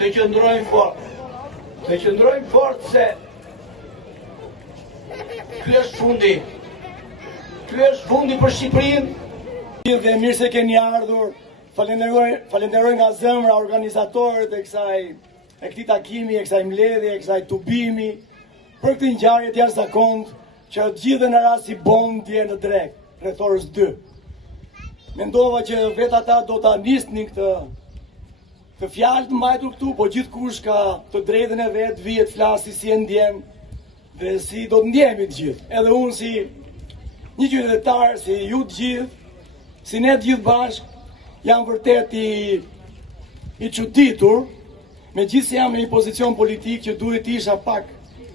të qëndrojmë fort. Të qëndrojmë fort se ky është fundi. Ky është fundi për Shqipërinë. Dhe mirë se keni ardhur. Falenderoj nga zemra organizatorët e këtij takimi, e kësaj mbledhje, e kësaj tubimi, për këtë ngjarje të jashtëzakontë që gjithë në rast si bombë dje në drek, rreth orës 2. Mendova që vetë ata do ta nisnin këtë fjalë të mbajtur këtu, po gjithkush ka të drejtën e vet, vihet flasi si e ndjen dhe si do të ndjemi të gjithë. Edhe unë si një qytetar, si ju të gjithë, si ne të gjithë bashkë, jam vërtet i çuditur, megjithëse jam në një pozicion politik që duhet isha pak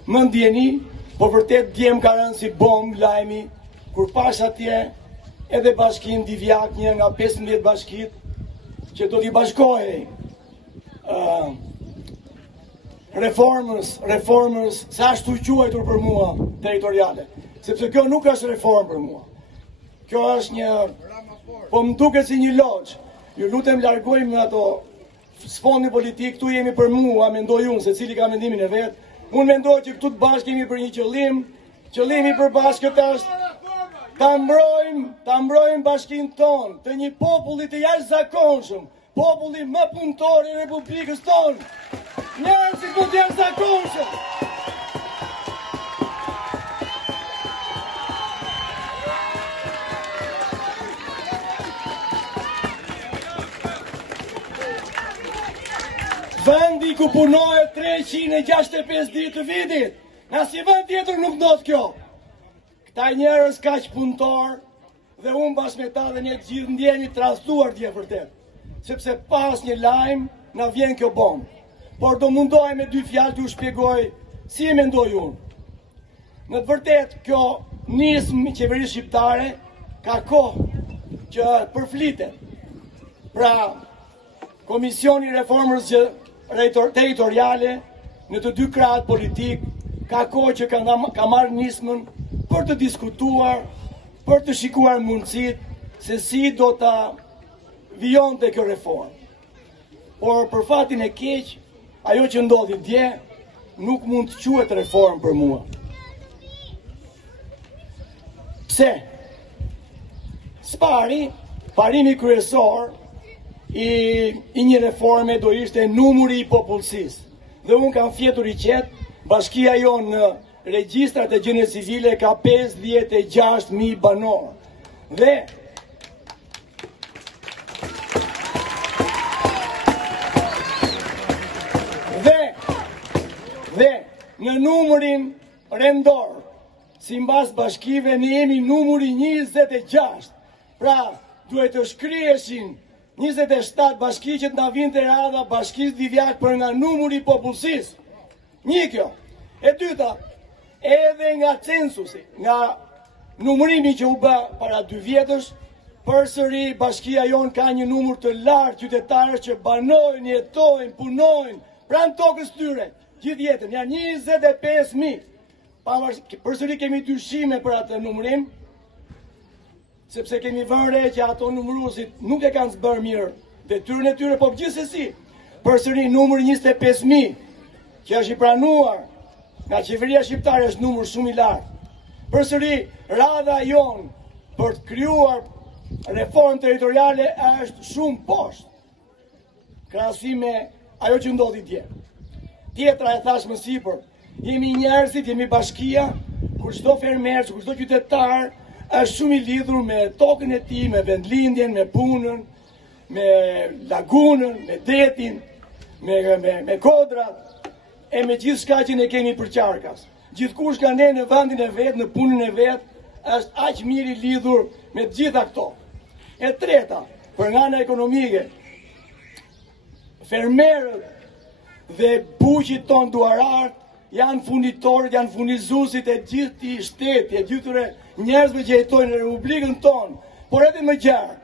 më ndjeni, po vërtet djem ka rënë si bombë lajmi, kur pash atje edhe bashkin Divjak, një nga 15 bashkit, që do t'i bashkohej reformës, sa ashtu quajtur për mua, territoriale. Sepse kjo nuk është reformë për mua. Kjo është një, po më duket si një logjë. Ju lutem largojmë ato sfondi politik, këtu jemi për mua, mendoj unë, se cili ka mendimin e vetë. Unë mendoj që këtu të bashkë jemi për një qëllim, qëllimi për bashkët është ta mbrojmë bashkinë tonë, të një populli të jashtëzakonshëm, populli më punëtor i Republikës tonë, njerëzit më të jashtëzakonshëm. Vendi ku punohet 365 ditë të vitit, në asnjë vend tjetër nuk ndodh kjo. Këta njerëz kaq punëtor dhe unë bashkë me ta dhe ne të gjithë ndjeni tradhtuar dje vërtet, sepse pas një lajm na vjen kjo bombë. Por do mundohem me 2 fjalë t'ju shpjegoj si e mendoj unë. Në të vërtetë kjo nismë i qeverisë shqiptare ka kohë që përflitet. Pra, Komisioni i Reformës Territoriale në të 2 krahët politik ka kohë që ka marrë nismën për të diskutuar, për të shikuar mundësitë se si do ta vijonte kjo reformë. Por për fatin e keq, ajo që ndodhi dje nuk mund të quhet reformë për mua. Pse? Parimi kryesor i një reforme do ishte numri i popullsisë. Dhe unë kam fjetur i qetë, bashkia jonë në regjistrat e gjendjes civile ka 56.000 banorë. Dhe në numrin rendor, sipas bashkive, ne jemi numri 26. Pra, duhet të shkrieshin 27 bashki që të na vinte radha bashkisë Divjak për nga numri i popullsisë. Një kjo. E dyta, edhe nga censusi, nga numërimi që u bë para 2 vjetësh, përsëri bashkia jonë ka një numër të lartë qytetarësh që banojnë, jetojnë, punojnë pranë tokës tyre gjithë jetën. Janë 25.000. Përsëri kemi dyshime për atë numërim, sepse kemi vënë re që ato numëruesit nuk e kanë zbërë mirë detyrën e tyre, po gjithsesi, përsëri numri 25.000 që është i pranuar nga qeveria shqiptare është numër shumë i lartë. Përsëri, radha jonë për të krijuar reformë territoriale është shumë poshtë, krahasim me ajo që ndodhi dje. Tjetra, e thash më sipër, jemi njerëzit, jemi bashkia, kur çdo fermer, kur çdo qytetar është shumë i lidhur me tokën e tij, me vendlindjen, me punën, me lagunën, me detin, me kodrat, e me gjithë shka që ne kemi për qarkas. Gjithkush ka ne në vendin e vetë, në punën e vetë, është aq mirë i lidhur me gjitha këto. E treta, për nga në ekonomike, fermerët dhe buqit ton duarart janë funditorët, janë furnizuesit e gjithë shteti, e gjithëre njerëzve që jetojnë në Republikën tonë, por edhe më gjarë,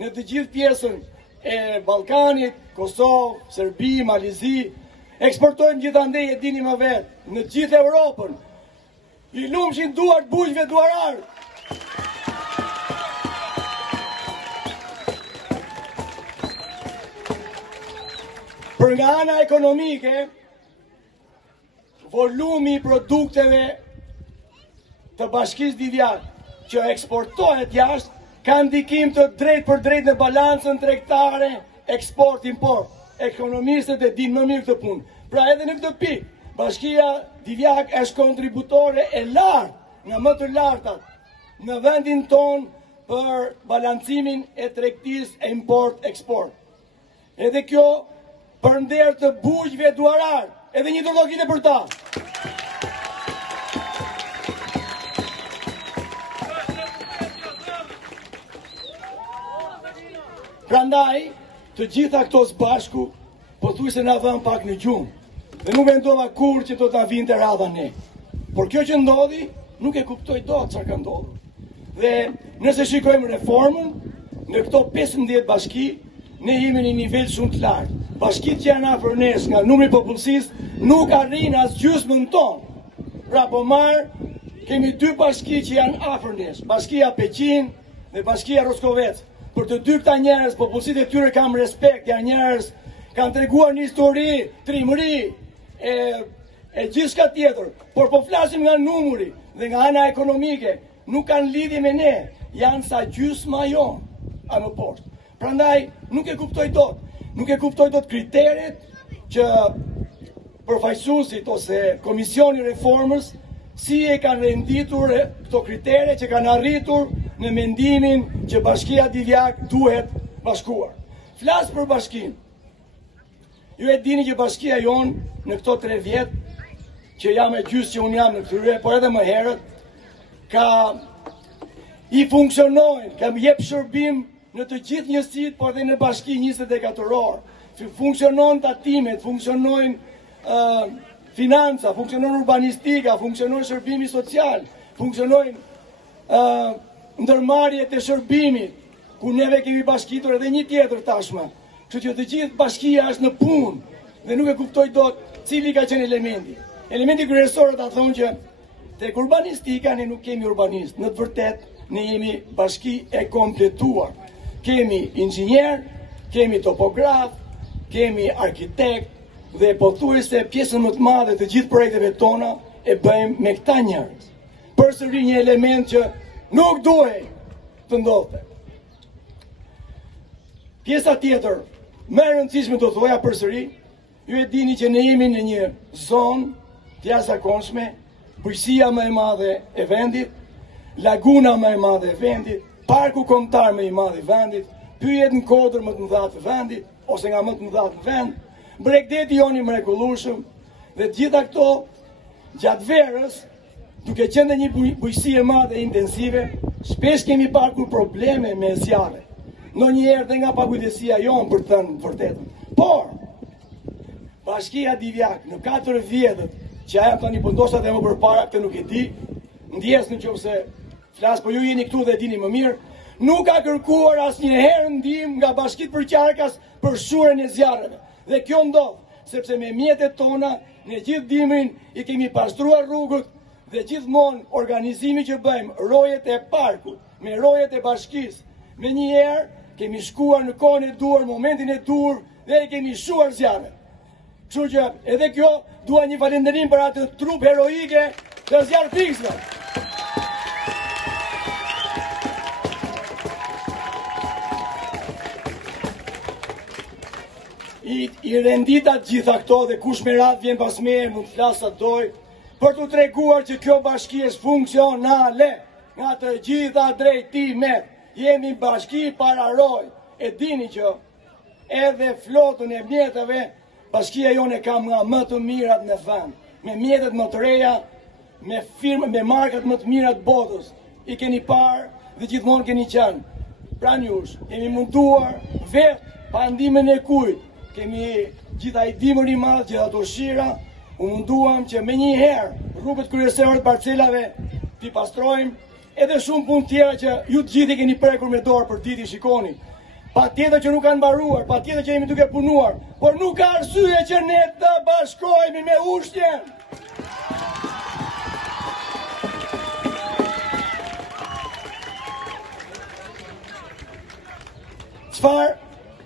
në të gjithë pjesën e Ballkanit, Kosovë, Serbi, Malizi, eksportojnë gjithandej, e dini më vetë, në gjithë Europën. I lumshin duart bujqve duararë. Për nga ana ekonomike, volumi i produkteve të Bashkisë Divjak që eksportohet jashtë ka ndikim të drejt për drejt në balancën tregtare eksport-import. Ekonomistët e dinë më mirë këtë punë. Pra edhe në këtë pikë, Bashkia Divjak është kontributore e lartë, nga më të lartat, në vendin tonë për balancimin e tregtisë e import-eksport. Edhe kjo për nder të bujqve duarar, edhe një dorëdhënie për ta. Prandaj, të gjitha këto së bashku, pothuajse na vën pak në gjumë. Dhe nuk mendova kur që do ta vinte radha ne. Por kjo që ndodhi, nuk e kuptoj dot çfarë ka ndodhur. Dhe nëse shikojmë reformën, në këto 15 bashki, ne jemi në një nivel shumë të lartë. Bashkitë që janë afër nesh nga numri i popullsisë nuk arrin as gjysmën tonë. Pra po marr, kemi 2 bashki që janë afër nesh, Bashkia Peqin dhe Bashkia Roskovec. Për të dy këta njerëz, popullsitë e tyre kam respekt, janë njerëz kanë treguar një histori, trimëri, e gjithçka tjetër. Por po flasim nga numri dhe nga ana ekonomike, nuk kanë lidhje me ne, janë sa gjysma jonë, a më poshtë. Prandaj nuk e kuptoj dot. Nuk e kuptoj dot kriteret që përfaqësuesit ose Komisioni Reformës si e kanë renditur këto kritere që kanë arritur në mendimin që Bashkia Divjak duhet bashkuar. Flas për bashkinë. Ju e dini që bashkia jonë në këto 3 vjet që jam e gjysë që unë jam në këtyre, por edhe më herët, i funksionojnë, kam jep shërbim në të gjithë njësitë, por edhe në bashki 24 orë. Funksionon tatimet, funksionojnë financa, funksionon urbanistika, funksionon shërbimi social, funksionojnë ndërmarrjet e shërbimit, ku neve kemi bashkitur edhe një tjetër tashmë. Kështu që të gjithë bashkia është në punë dhe nuk e kuptoj dot cili ka qenë elementi. Elementi kryesor ta thonë që tek urbanistika ne nuk kemi urbanist. Në të vërtetë ne jemi bashki e kompletuar. Kemi inxhinier, kemi topograf, kemi arkitekt dhe pothuajse pjesën më të madhe të gjithë projekteve tona e bëjmë me këta njerëz. Përsëri një element që nuk duhej të ndodhte. Pjesa tjetër, më e rëndësishme do thoja përsëri, ju e dini që ne jemi në një zonë të jashtëzakonshme, bujqësia më e madhe e vendit, laguna më e madhe e vendit, parku kombëtar më i madh i vendit, pyjet në kodër më të mëdha të vendit, ose nga më të mëdha të vend, bregdeti jonë i mrekullueshëm, dhe të gjitha këto gjatë verës, duke qenë një bujqësi e madhe e intensive, shpesh kemi pasur probleme me zjarre. Ndonjëherë dhe nga pakujdesia jonë për të thënë vërtetën. Por Bashkia Divjak në 4 vjetët që ajo tani po ndoshta edhe më përpara, këtë nuk e di, ndjes nëse flas, po ju jeni këtu dhe dini më mirë, nuk ka kërkuar asnjëherë ndihmë nga bashkitë përqarkas për shurjen e zjarreve. Dhe kjo ndodh sepse me mjetet tona ne gjithë dimrin i kemi pastruar rrugët dhe gjithmonë organizimi që bëjmë, rojet e parkut, me rojet e bashkisë, me njëherë kemi shkuar në kohën e duhur, momentin e duhur dhe kemi shuar zjarre. Kështu që edhe kjo dua një falënderim për atë trup heroike të zjarrfikësve. I rendita gjitha këto dhe kush me radhë vjen pas meje mund të flasë sa doj për të treguar që kjo bashki është funksionale nga të gjitha drejtimet. Jemi bashki para roj. E dini që edhe flotën e mjetëve bashkia jone kam nga më të mirat në vend. Me mjetet më të reja, me firmë, me markat më të mirat botës. I keni parë dhe gjithmonë keni qenë. Pra njush, jemi munduar vetë pa ndihmën e kujt. Kemi gjitha i dimër i madh, gjitha të shira, u munduam që me një herë rrugët kryesore të parcelave t'i pastrojmë, edhe shumë punë tjera që ju të gjithë i keni prekur me dorë për ditë i shikoni. Pa tjetër që nuk kanë mbaruar, pa tjetër që jemi duke punuar, por nuk ka arsye që ne të bashkohemi me ushtjen.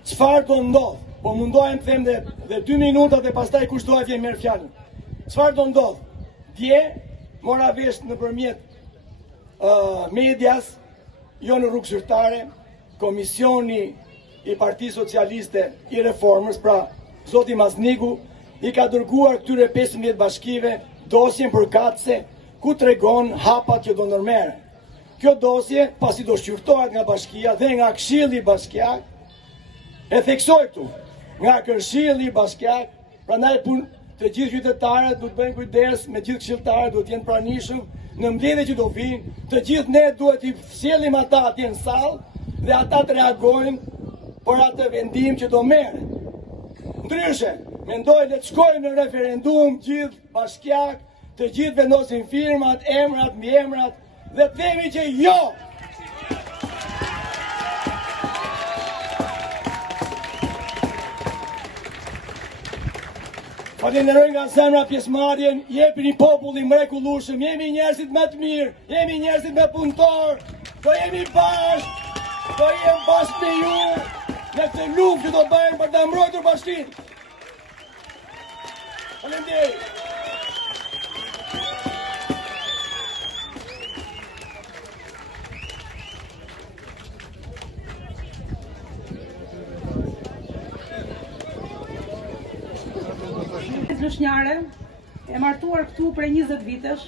Çfarë do ndodh? po mundohem të them dhe 2 minuta dhe pastaj kushtohet që merr fjalën. Çfarë do ndodh? Dje mora vesh nëpërmjet medias, jo në rrugë zyrtare, Komisioni i Partisë Socialiste i Reformës, pra zoti Mazniku, i ka dërguar këtyre 15 bashkive dosjen përkatëse ku tregon hapat që do ndërmerren. Kjo dosje, pasi do shqyrtohet nga bashkia dhe nga Këshilli Bashkiak, e theksoj këtu, nga Këshilli Bashkiak, prandaj të gjithë qytetarët duhet bëjnë kujdes, me gjithë këshilltarët duhet jenë pranishëm në mbledhjet që do vinë, të gjithë ne duhet i sjellim ata atje në sallë dhe ata të reagojnë për atë vendim që do merret. Ndryshe, mendoj le të shkojmë në referendum gjithë bashkiak, të gjithë vendosin firmat, emrat, mbiemrat dhe të themi që jo. Falenderoj nga zemra pjesëmarrjen, jepini popullin mrekullueshëm, jemi njerëzit më të mirë, jemi njerëzit më punëtor, do jemi bashkë, do jem bashkë me ju në këtë luftë që do bëjmë për të mbrojtur bashkinë. Faleminderit. Lushnjare, e martuar këtu për 20 vitesh,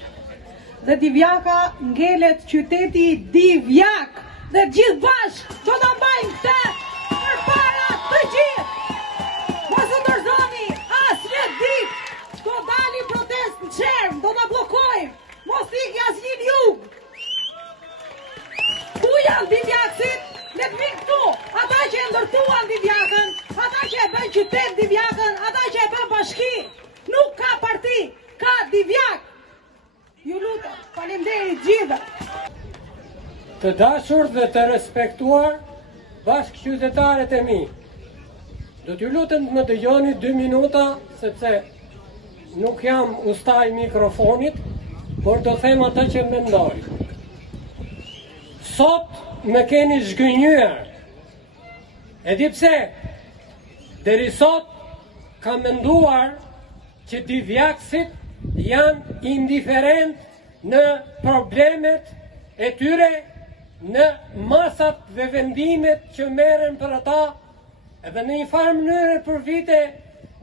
dhe Divjaka ngelet qyteti Divjak, dhe gjithë bashkë do ta mbajmë këtë përpara të gjithë. Mos e dorëzoni asnjë ditë, do dali protest në Çerm, do ta bllokojmë, mos ikë asnjë jug. Ku janë Divjakësit? Le të vinë këtu, ata që e ndërtuan Divjakën, ata që e bën qytet Divjakën, ata që e bën bashki. Nuk ka parti, ka Divjak. Ju lutem, faleminderit gjithë. Të dashur dhe të respektuar bashkëqytetarët e mi, do t'ju lutem të më dëgjoni 2 minuta, sepse nuk jam ustaj mikrofonit, por do them atë që mendoj. Sot më keni zhgënjyer. E di pse? Deri sot kam menduar që Divjakësit janë indiferent në problemet e tyre, në masat dhe vendimet që merren për ata, edhe në një farë mënyrë për vite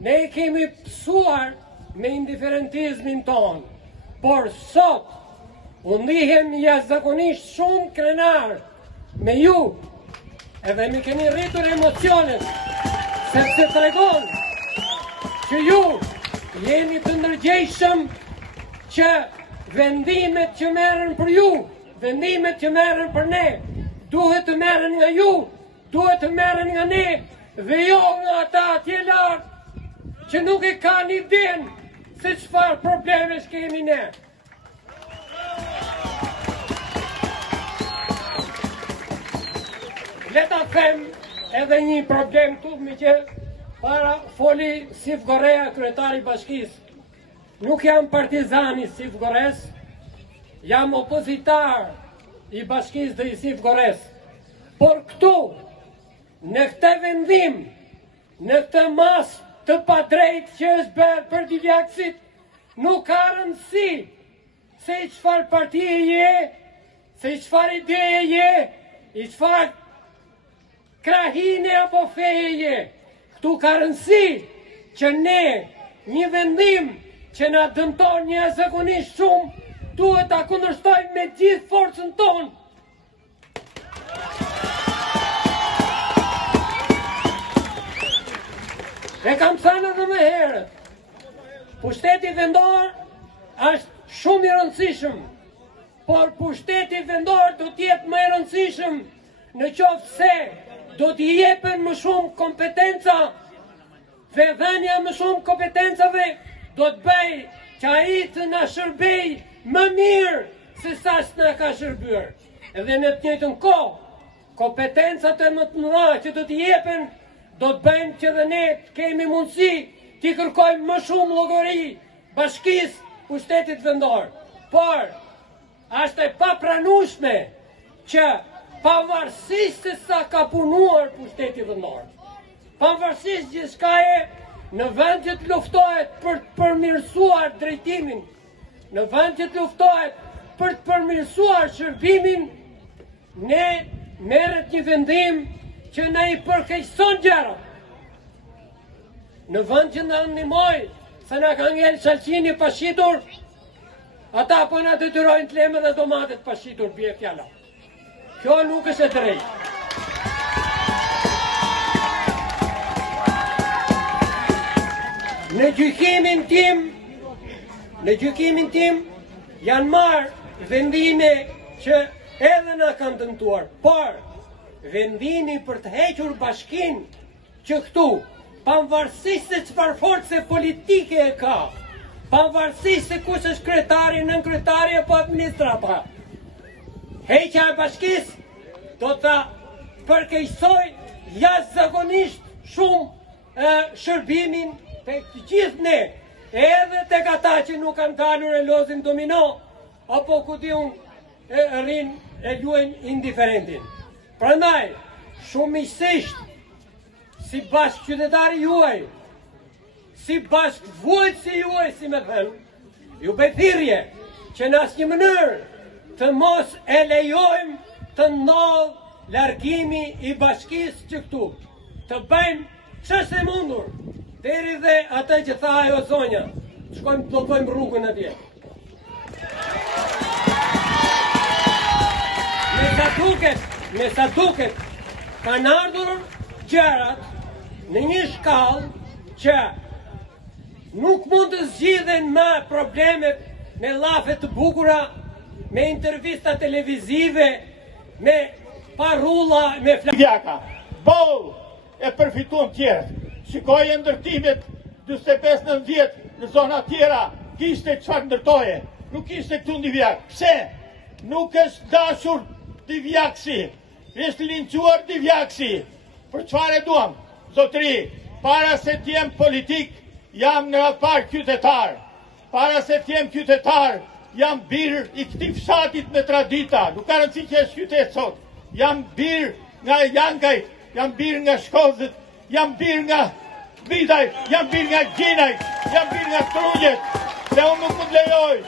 ne kemi pësuar me indiferentizmin ton. Por sot u ndihem jashtëzakonisht shumë krenar me ju, edhe më keni rritur emocionet, sepse tregon që ju jeni të ndërgjegjshëm që vendimet që merren për ju, vendimet që merren për ne, duhet të merren nga ju, duhet të merren nga ne, dhe jo nga ata atje lart që nuk e kanë iden se çfarë problemesh kemi ne. Le ta them edhe një problem këtu me që para foli Sif Gorea, kryetari i bashkisë. Nuk jam partizani Sif Gores, jam opozitar i bashkisë dhe i Sif Gores. Por këtu, në këtë vendim, në këtë mas të padrejt që është bërë për Divjakësit, nuk ka rëndësi se i çfarë partije je, se i çfarë ideje je, i çfarë krahine apo feje je. Këtu ka rëndësi që ne, një vendim që na dëmton jashtëzakonisht shumë, duhet ta kundërshtojmë me gjithë forcën tonë. E kam thënë edhe më herët, pushteti vendor është shumë i rëndësishëm, por pushteti vendor do t'jetë më i rëndësishëm në qoftë se do t'i jepen më shumë kompetenca dhe dhënia më shumë kompetencave do të bëj që ai të na shërbej më mirë se sa s'na ka shërbyer. Edhe në të njëjtën kohë, kompetencat e më të mëdha që do t'i jepen do të bëjnë që dhe ne të kemi mundësi t'i kërkojmë më shumë llogari bashkisë pushtetit vendor. Por është e papranueshme që pavarësisht se sa ka punuar pushteti vendor, pavarësisht gjithçkaje, në vend që të luftohet për të përmirësuar drejtimin, në vend që të luftohet për të përmirësuar shërbimin, ne merret një vendim që na i përkeqëson gjërat. Në vend që na ndihmoj, se na ka ngel salcini pa shitur, ata po na detyrojnë të lëmë dhe domatet pa shitur, bie fjala. Kjo nuk është e drejtë. Në gjykimin tim janë marrë vendime që edhe na kanë dëmtuar, por vendimi për të hequr bashkinë që këtu, pavarësisht se çfarë force politike e ka, pavarësisht se kush është kryetari, nënkryetari apo administra pa, heqja e bashkisë do ta përkeqësoj jashtëzakonisht shumë shërbimin tek të gjithë ne, edhe tek ata që nuk kanë dalur e lozin domino, apo ku di unë e luajnë indiferentin. Prandaj, shumë miqësisht, si bashkëqytetari juaj, si bashkëvuajtësi juaj, si me thënë, ju bëj thirrje që në asnjë mënyrë të mos e lejojmë të ndodhë largimi i bashkisë që këtu, të bëjmë ç'është e mundur, deri dhe atë që tha ajo zonja, shkojmë të bllokojmë rrugën atje. Me sa duket, kanë ardhur gjërat në një shkallë që nuk mund të zgjidhen më problemet me llafe të bukura, me intervista televizive, me parulla, me Divjaka. Boll e përfituan tjerët. Shikoj e ndërtimet 45-90 në zona tjera, kishte çfarë ndërtoje, nuk kishte këtu në Divjak. Pse? Nuk është dashur Divjaksi, është linquar Divjaksi. Për çfarë e duam? Zotëri, para se t'jem politik, jam në radhë parë qytetar. Para se t'jem qytetar, jam birë i këtij fshatit me tradita. Nuk ka rëndësi që është qytet sot. Jam birë nga Jankajt, jam birë nga Shkozët, jam birë nga Vidaj, jam birë nga Gjinajt, jam birë nga Trugjet. Se unë nuk mund lejoj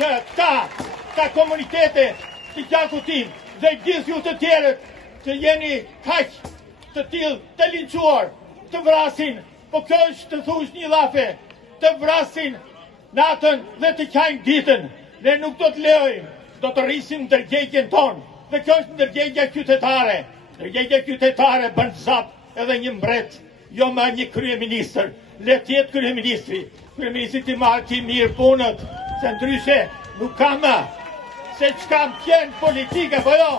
që ta komunitete të gjaku tim dhe gjithë ju të tjerët që jeni kaq të tillë të linquar, të vrasin, po kjo është të thush një llafe, të vrasin natën dhe të qajnë ditën. Ne nuk do të lejojmë, do të rrisim ndërgjegjën tonë. Dhe kjo është ndërgjegja qytetare. Ndërgjegja qytetare bën zap edhe një mbret, jo me një kryeministër. Le të jetë kryeministri. Kryeministri ti marrë ti mirë punët, se ndryshe nuk ka më. Se çka më qenë politike, po jo,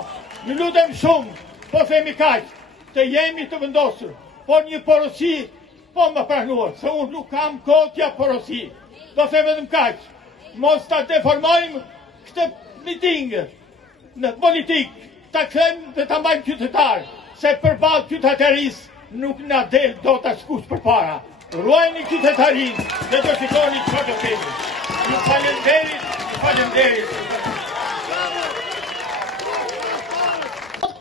në lutem shumë, po themi kaq, të jemi të vendosur, por një porosi, po më pranuar, se unë nuk kam kotja porosi. Do them vetëm kaq, mos ta deformojmë këtë miting në politik, ta kthejmë dhe ta mbajmë qytetar, se përballë qytetarisë nuk na del dot askush përpara. Ruajini qytetarisë dhe do shikoni çfarë do kemi. Ju falenderit, ju falenderit.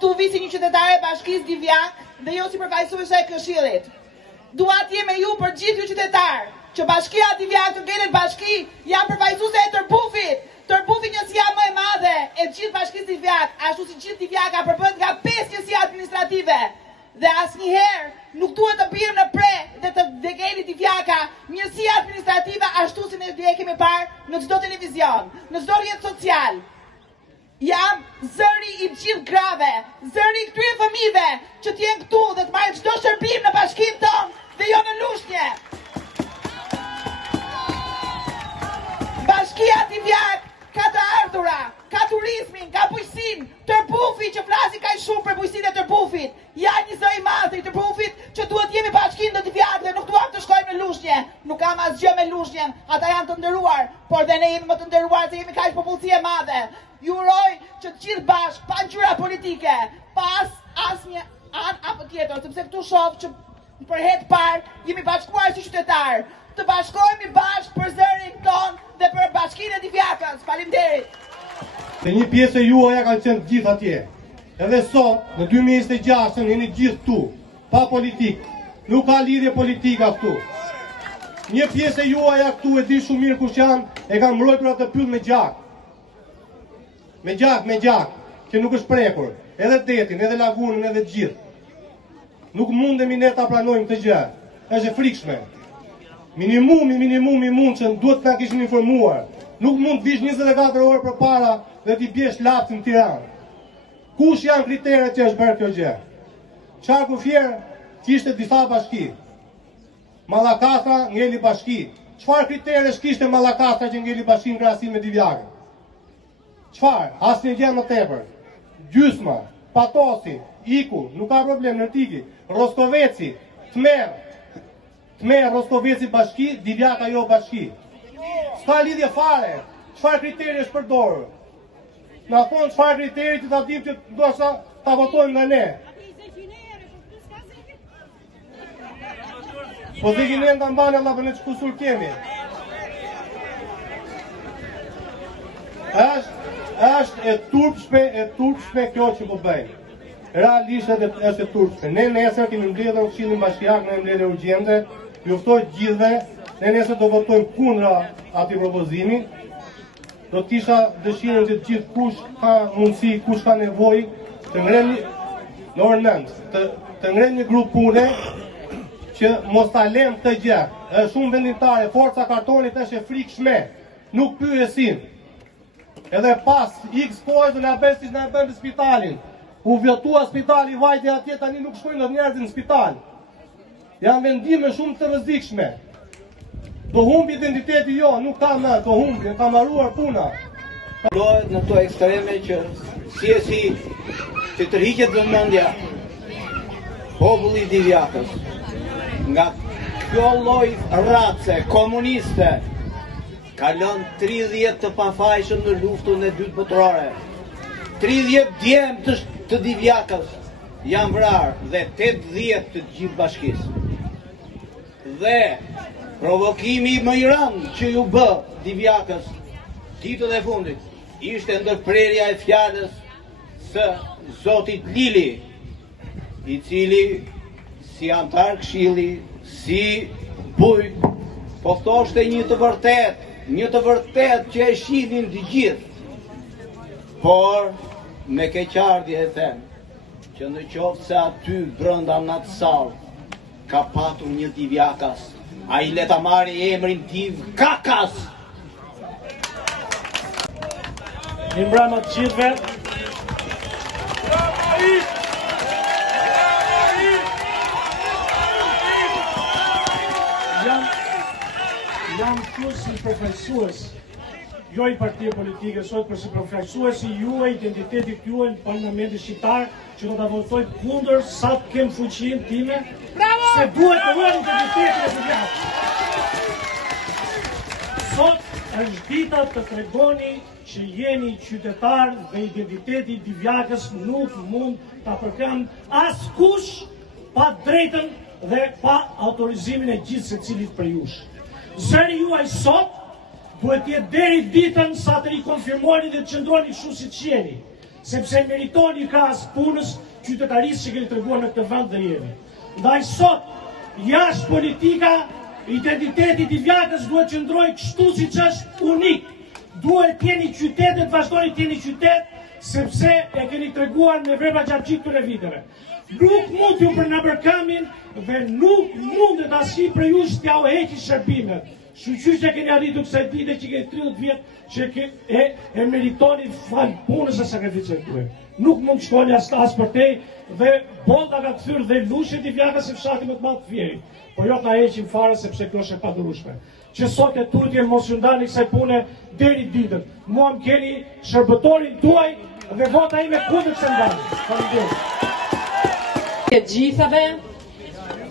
Këtu visi një qytetare e bashkisë Divjak dhe jo si përfaqësuese e Këshillit. Dua të jem me ju për gjithë ju qytetarë, që bashkia Divjak të ngelet bashki janë përfaqësuese e Tërbufit. Tërbufi njësia më e madhe e gjithë bashkisë Divjak, ashtu si gjithë Divjaka përbohet nga 5 njësi administrative. Dhe asnjëherë nuk duhet të birëm në pre dhe të degeli Divjaka njësi administrative ashtu si ne e kemi parë në çdo televizion, në çdo rrjet social. Jam zëri i gjithë grave, zëri i këtyre fëmijëve që t'jenë këtu dhe të marrin çdo shërbim në bashkinë tonë dhe jo në lushnje. Bashkia Divjak ka të ardhura, ka turizmin, ka bujqësinë, Tërbufi që flasi kaq shumë për bujqësinë e Tërbufit. Ja një zë i madh i Tërbufit që duhet jemi bashkinë në Divjak dhe nuk duam të shkojmë në lushnje. Nuk kam asgjë me lushnjen, ata janë të nderuar, por dhe ne jemi më të nderuar se jemi kaq popullsi e madhe. Ju uroj që të gjithë bashkë, pa ngjyra politike, pas asnjë anë apo tjetër, sepse këtu shoh që për herë të parë jemi bashkuar si qytetar. Të bashkohemi bashkë për zërin ton dhe për bashkinë e Divjakës. Faleminderit. Dhe një pjesë e juaja kanë qenë gjithë atje. Edhe sot, në 2026, jeni gjithë tu, pa politik, Nuk ka lidhje politika këtu. Një pjesë e juaja këtu e di shumë mirë kush janë, e kanë mbrojtur atë pyll me gjak. Me gjak, që nuk është prekur. Edhe detin, edhe lagunën, edhe gjithë. Nuk mundemi ne ta pranojmë këtë gjë. Është e frikshme. Minimumi mund që duhet ta kishin informuar. Nuk mund të vish 24 orë përpara dhe t'i bjesh lapsin në Tiranë. Kush janë kriteret që është bërë kjo gjë? Qarku Fier kishte disa bashki. Mallakastra ngeli bashki. Çfarë kriteresh kishte Mallakastra që ngeli bashkinë krahasim me Divjakën? Çfarë? Asnjë gjë më tepër. Gjysma, Patosi, Iku, nuk ka problem, Nërtiki, Rostoveci, Tmer, Rostoveci bashki, Divjaka jo bashki. S'ka lidhje fare. Çfarë kriteri është përdorur? Na thonë çfarë kriteri që ta dim që ndoshta ta votojmë nga ne. Po dhe gjinen të mbane Allah për në që kusur kemi. Është e turpshme kjo që po bëjnë. Realisht është e turpshme. Ne nesër kemi mbledhur në Këshillin Bashkiak në mbledhje urgjente, ju ftoj gjithëve, ne nesër do votojmë kundra atij propozimi. Do të kisha dëshirën që gjithë kush ka mundësi, kush ka nevojë të ngrenë në orën 9, të ngrenë një grup pune që mos ta lëm këtë gjë. Është shumë vendimtare, forca kartonit është e frikshme, nuk pyesin. Edhe pas X kohë do na bësi na bën në spitalin. U vjotua spitali vajte atje, tani nuk shkojnë dot njerëz në spital. Janë vendime shumë të rrezikshme. Do humbi identiteti jo, nuk ka më, do humbi, ka marruar puna. Lohet në këto ekstreme që si që tërhiqet vëmendja populli i Divjakës nga kjo lloj race komuniste ka lënë 30 të pafajshëm në luftën e dytë botërore. 30 djemë të Divjakës janë vrarë dhe 80 të gjithë bashkisë. Dhe provokimi më i rëndë që ju bë Divjakës ditët e fundit ishte ndërprerja e fjalës së Zotit Lili, i cili si antar këshilli, si bujk, po thoshte një të vërtet që e shihnin të gjithë. Por me keqardhje e them që në qoftë se aty brenda në atë sallë ka patur një Divjakas, ai le ta marrë emrin Divkakas. Një mbrëma të gjithëve. Jam këtu si përfaqësues, jo i partie politike sot, por si përfaqësues i juaj, identitetit juaj në Parlamentin Shqiptar, që do ta votoj kundër sa të kem fuqinë time, se duhet të ruajmë identitetin e Divjakës. Sot është dita të tregoni që jeni qytetar dhe identiteti i Divjakës nuk mund ta përkëmbë askush pa drejtën dhe pa autorizimin e gjithë secilit prej jush. Zëri juaj sot duhet jetë deri ditën sa të rikonfirmoni dhe të qëndroni kështu siç jeni, sepse meritoni krahas punës qytetarisë që keni treguar në këtë vend dhe jemi. Ndaj sot, jashtë politika, identiteti i Divjakës duhet qëndrojë kështu siç është unik. Duhet të jeni qytet dhe të vazhdoni të jeni qytet, sepse e keni treguar me vepra gjatë gjithë këtyre viteve. Nuk mund t'ju përnapërkamin dhe nuk mundet asnjë prej jush t'ja u heqë shërbimet. Shqyqysh që keni arritur kësaj dite që keni 30 vjet që e meritoni fal punës e sakrificës tuaj. Nuk mund të shkoni as për te dhe bolta ka kthyer dhe lushe Divjakës e fshati më të madh Fieri. Po jo ta heqim fare sepse kjo është e padurueshme. Që sot e tutje mos ju ndani kësaj pune deri ditën. Mua më keni shërbëtorin tuaj dhe vota ime kundër kësaj ndani. Faleminderit. Të gjithave,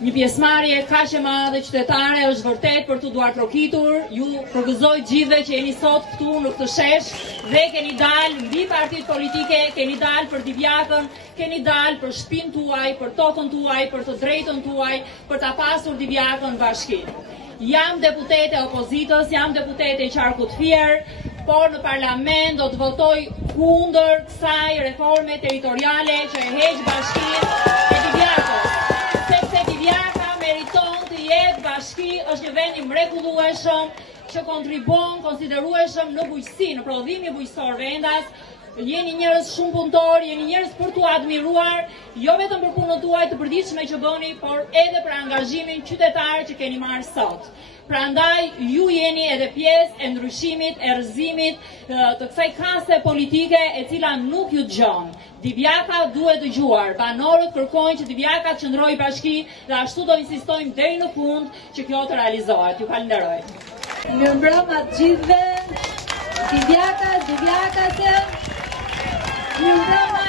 një pjesëmarrje kaq e madhe qytetare është vërtet për t'u duartrokitur. Ju përgëzoj gjithëve që jeni sot këtu në këtë shesh dhe keni dalë mbi partitë politike, keni dalë për Divjakën, keni dalë për shtëpinë tuaj, për tokën tuaj, për të drejtën tuaj, për ta pasur Divjakën bashki. Jam deputete opozitës, jam deputete i Qarkut Fier, por në parlament do të votoj kundër kësaj reforme territoriale që e heq bashkinë e Divjakës, sepse Divjaka është një vend i mrekullueshëm që kontribon konsiderueshëm në bujqësi, në prodhimin bujqësor vendas. Jeni njerëz shumë punëtor, jeni njerëz për t'u admiruar, jo vetëm për punën tuaj të përditshme që bëni, por edhe për angazhimin qytetar që keni marrë sot. Prandaj ju jeni edhe pjesë e ndryshimit, e rrëzimit të kësaj kaste politike e cila nuk ju dëgjon. Divjaka duhet dëgjuar. Banorët kërkojnë që Divjaka të qëndrojë bashki dhe ashtu do insistojmë deri në fund që kjo të realizohet. Ju falenderoj. Mirëmbrëma të gjithëve. Divjakase. Mirëmbrëma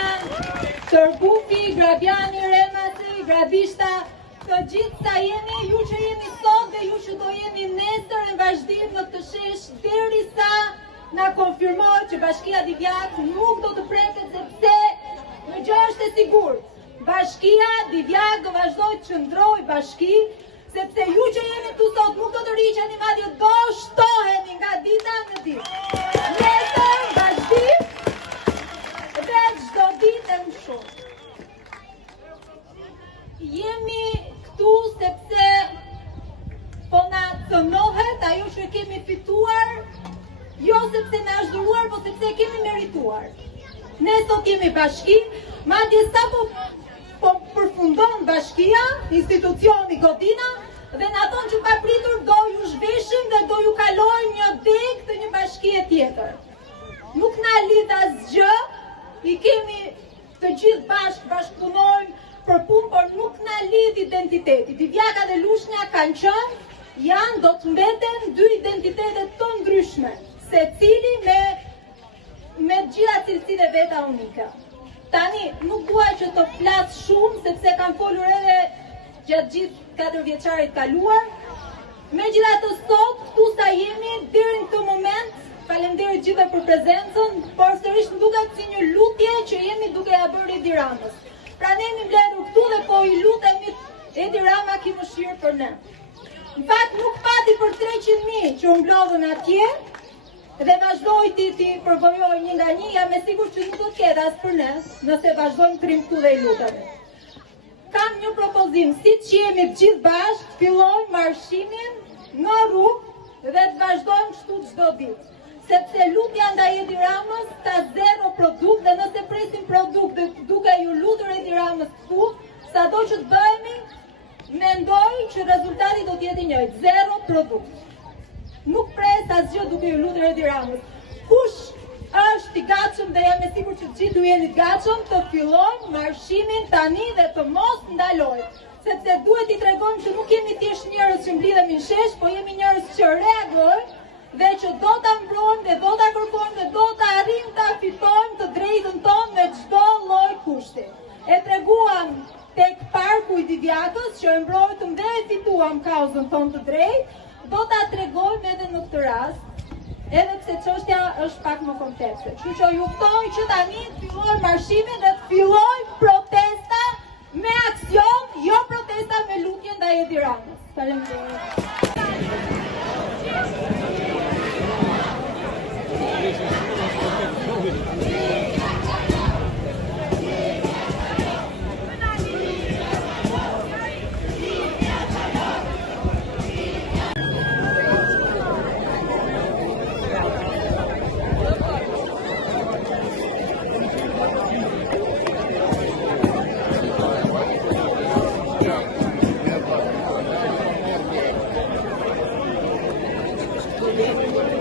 Tërbuki, Grabjani, Remasi, Grabishta, të gjithë sa jeni, ju që jeni sot dhe ju që do jeni nesër në vazhdim në këtë shesh, derisa na konfirmohet që Bashkia Divjak nuk do të preket sepse në gjë është e sigurt. Bashkia Divjak do vazhdoj të qëndrojë bashki, sepse ju që jeni këtu sot nuk do të riqeni, madje do shtoheni nga dita në ditë. Nesër vazhdim dhe çdo ditë më shumë. Jemi këtu sepse po na cënohet ajo që kemi fituar, jo sepse na është dhuruar, po sepse kemi merituar. Ne sot jemi bashki, madje sapo po përfundon bashkia, institucioni Godina, dhe na thonë që papritur do ju zhveshim dhe do ju kalojmë një deg të një bashkie tjetër. Nuk na lidh asgjë, i kemi të gjithë bashkëpunojmë për punë, por nuk na lidh identiteti. Divjaka dhe Lushnja kanë qenë, janë do të mbeten dy identitete të ndryshme, secili me gjitha cilësitë e veta unike. Tani, nuk dua që të flas shumë, sepse kam folur edhe gjatë gjithë 4 vjeçarit kaluar. Megjithatë sot, këtu sa jemi, deri në këtë moment, faleminderit gjithëve për prezencën, por sërish më duket si një lutje që jemi duke ja bërë Edi Ramës. Pra ne jemi mbledhur këtu dhe po i lutemi Edi Rama ki mëshirë për ne. Në fakt nuk pati për 300.000 që u mblodhën atje, dhe vazhdoj ti përvojoj një nga një, jam e sigur që nuk do të ketë as për ne, nëse vazhdojmë krim këtu dhe i lutemi. Kam një propozim, si që jemi të gjithë bashkë, fillojmë marshimin në rrugë dhe të vazhdojmë kështu çdo ditë. Sepse lutja ndaj Edi Ramës ka zero produkt dhe nëse presim produkt dhe duke ju lutur Edi Ramës këtu, sado që të bëhemi, mendoj që rezultati do të jetë i njëjtë, zero produkt. Nuk pres asgjë duke ju lutur Edi Ramës. Kush është i gatshëm dhe jam e sigurt që të gjithë jeni të gatshëm të fillojmë marshimin tani dhe të mos ndalojmë. Sepse duhet i tregojmë që nuk jemi thjesht njerëz që mblidhemi në shesh, po jemi njerëz që reagojmë dhe që do ta mbrojmë dhe do ta kërkojmë dhe do ta arrijmë ta fitojmë të drejtën tonë me çdo lloj kushti. E treguam tek parku i Divjakës që e mbrojtëm dhe e fituam kauzën tonë të drejtë, do ta tregojmë edhe në këtë rast, edhe pse çështja është pak më komplekse. Kështu që ju ftoj që tani të fillojmë marshimin dhe të fillojmë protesta me aksion, jo protesta me lutje ndaj Edi Ramës. Faleminderit. Thank you.